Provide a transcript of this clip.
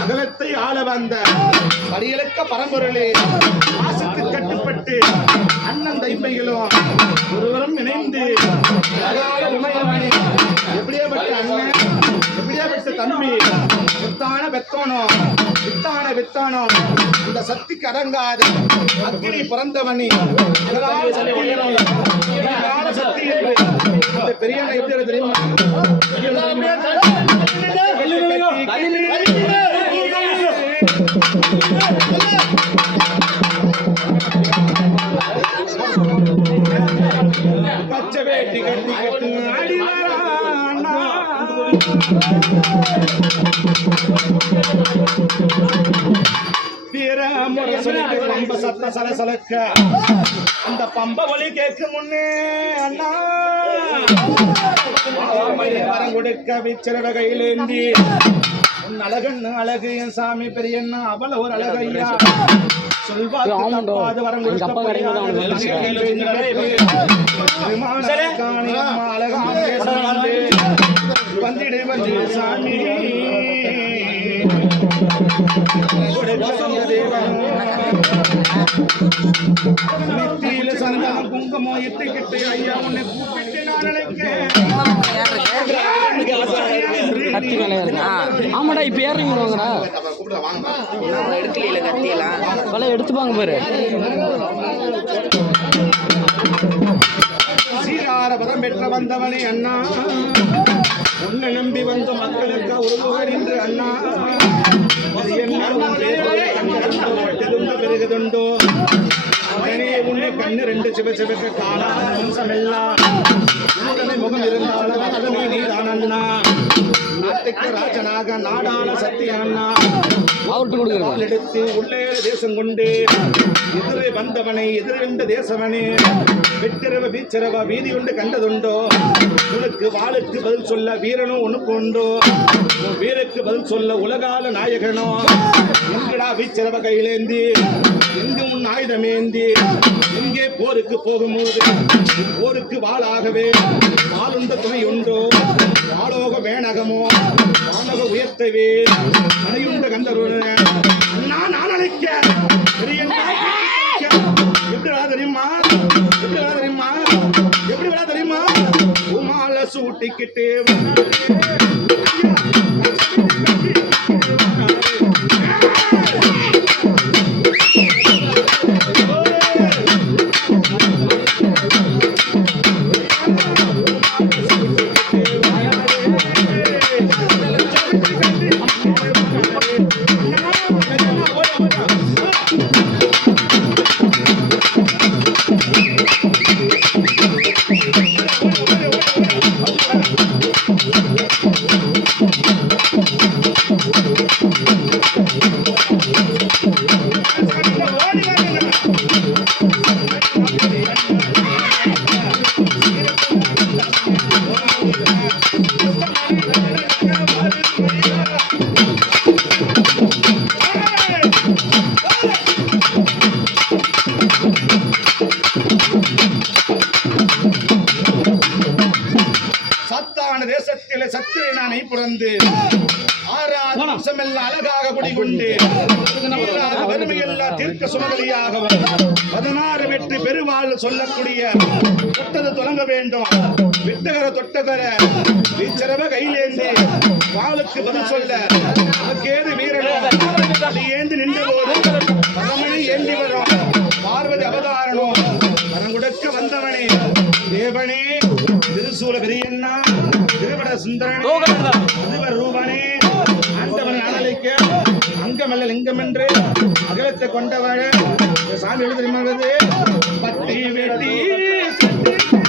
அகலத்தை ஆள வந்த படியலுக்க பரம்பொருளே ஆசைக்கு கட்டுப்பட்டு அண்ணன் தைமைகளும் ஒருவரும் இணைந்து எப்படியாப்பட்ட அண்ணன் எப்படியாப்பட்ட தம்பி வித்தான பெத்தோனோ வித்தான வித்தானோ இந்த சக்திக்கு அடங்காது அக்னி பிறந்தவனி சக்தி அந்த பெரியண்ண எப்படி தெரியுமா? பச்சை வேட்டி கட்டி கட்டி பம்ப சத்த சலசலக்க அந்த பம்ப ஒளி கேட்கும் முன்னே அண்ணா வரம் கொடுக்க விச்சிற வகையிலேந்தி உன் அழகன்னு அழகு என் சாமி பெரியண்ணா அவள ஒரு அழகையா சொல்வாது வரம் கொடுக்க வந்திடு வந்து சாமி சந்தனம் குங்குமம் இட்டுக்கிட்டு ஐயா உன்னை கூப்பிட்டு நான் நினைக்கிறேன். ஆமாடா இப்ப ஏறிடுவாங்கடா எடுக்கல கத்தியெல்லாம் எடுத்துப்பாங்க பாரு. சீரார பதம் பெற்ற வந்தவனே அண்ணா உன்னை நம்பி வந்த மக்களுக்கு ஒருமுகர் என்று அண்ணா பெருகுதுண்டோ அவனே உன்னை கண்ணு ரெண்டு சிவ சிவக்க காலம் முகம் இருந்தாலும் நீதான் அண்ணா நாட்டுக்கு ராஜனாக நாடான சத்திய அண்ணா எடுத்து உள்ளே தேசம் கொண்டு எதிரே வந்தவனை எதிர்கண்ட தேசவனே வெட்டிரவ வீச்சிரவ வீதி கொண்டு கண்டதுண்டோ உனக்கு வாளுக்கு பதில் சொல்ல வீரனோ உனக்கு உண்டோ வீருக்கு பதில் சொல்ல உலகால நாயகனோ எங்கடா வீச்சிரவ கையிலேந்தி எங்கு உன் ஆயுதமேந்தி எங்கே போருக்கு போகும்போது போருக்கு வாளாகவே வாளுந்த துணை உண்டோ வாளோக வேணகமோ வானக உயர்த்தவே மனையுண்ட கந்தருவன நான் அழைக்க எப்படிடா தெரியுமா எப்படிடா தெரியுமா எப்படிடா தெரியுமா உமால சூட்டிக்கிட்டு பிறந்து ஆறாவது வருஷமெல்லாம் அழகாக குடிகொண்டு வறுமையெல்லாம் தீர்க்க சுமகலியாக 16 வெற்றி பெருவாள் சொல்லக்கூடிய தொட்டது தொடங்க வேண்டும் விட்டகர தொட்டகர வீச்சரவ கையிலேந்தி வாளுக்கு பதில் சொல்ல கேது வீரனும் ஏந்தி நின்று போதும் பரமனை ஏந்தி வரும் பார்வதி அவதாரனும் வரங்குடக்க வந்தவனே தேவனே திருசூல பெரியண்ணா திருவட சுந்தரனே ரூபனே ஆண்டவன் அனலைக்க அங்கமல்ல லிங்கம் என்று அகலத்தை வடிவத்தை கொண்டவள் இந்த சாமி எழுதி தெரியுமா பட்டி வெட்டி